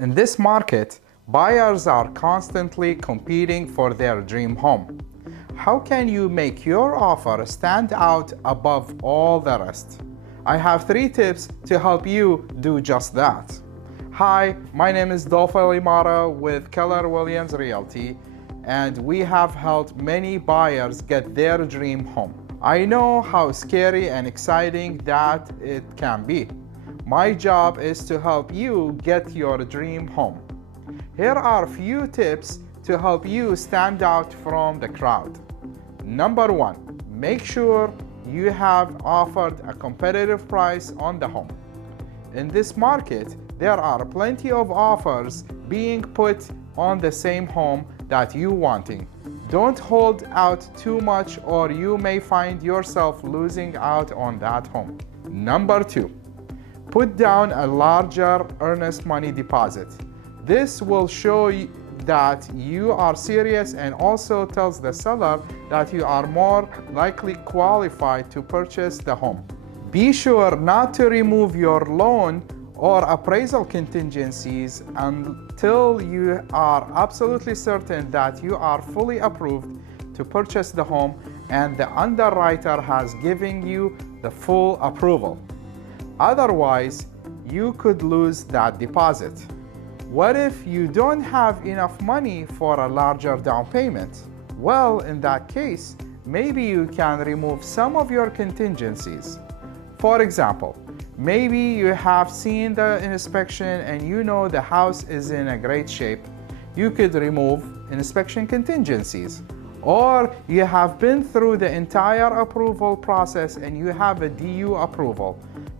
In this market, buyers are constantly competing for their dream home. How can you make your offer stand out above all the rest? I have 3 tips to help you do just that. Hi, my name is Dolf Emara with Keller Williams Realty, and we have helped many buyers get their dream home. I know how scary and exciting that it can be. My job is to help you get your dream home. Here are a few tips to help you stand out from the crowd. Number 1, make sure you have offered a competitive price on the home. In this market, there are plenty of offers being put on the same home that you wanting. Don't hold out too much or you may find yourself losing out on that home. Number 2, put down a larger earnest money deposit. This will show that you are serious and also tells the seller that you are more likely qualified to purchase the home. Be sure not to remove your loan or appraisal contingencies until you are absolutely certain that you are fully approved to purchase the home and the underwriter has given you the full approval. Otherwise, you could lose that deposit. What if you don't have enough money for a larger down payment? Well, in that case, maybe you can remove some of your contingencies. For example, maybe you have seen the inspection and you know the house is in a great shape. You could remove inspection contingencies. Or you have been through the entire approval process and you have a DU approval.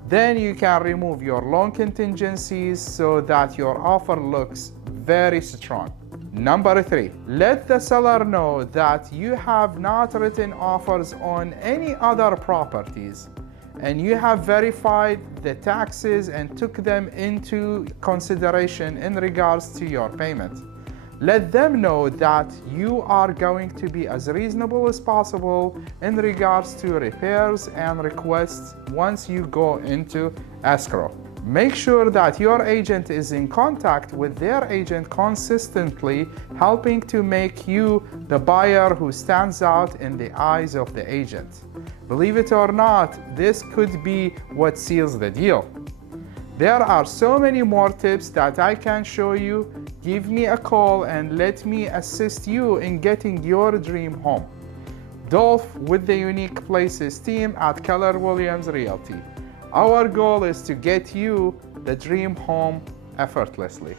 Then you can remove your loan contingencies so that your offer looks very strong. Number 3, let the seller know that you have not written offers on any other properties and you have verified the taxes and took them into consideration in regards to your payment. Let them know that you are going to be as reasonable as possible in regards to repairs and requests once you go into escrow. Make sure that your agent is in contact with their agent consistently, helping to make you the buyer who stands out in the eyes of the agent. Believe it or not, this could be what seals the deal. There are so many more tips that I can show you. Give me a call and let me assist you in getting your dream home. Dolf with the Unique Places team at Keller Williams Realty. Our goal is to get you the dream home effortlessly.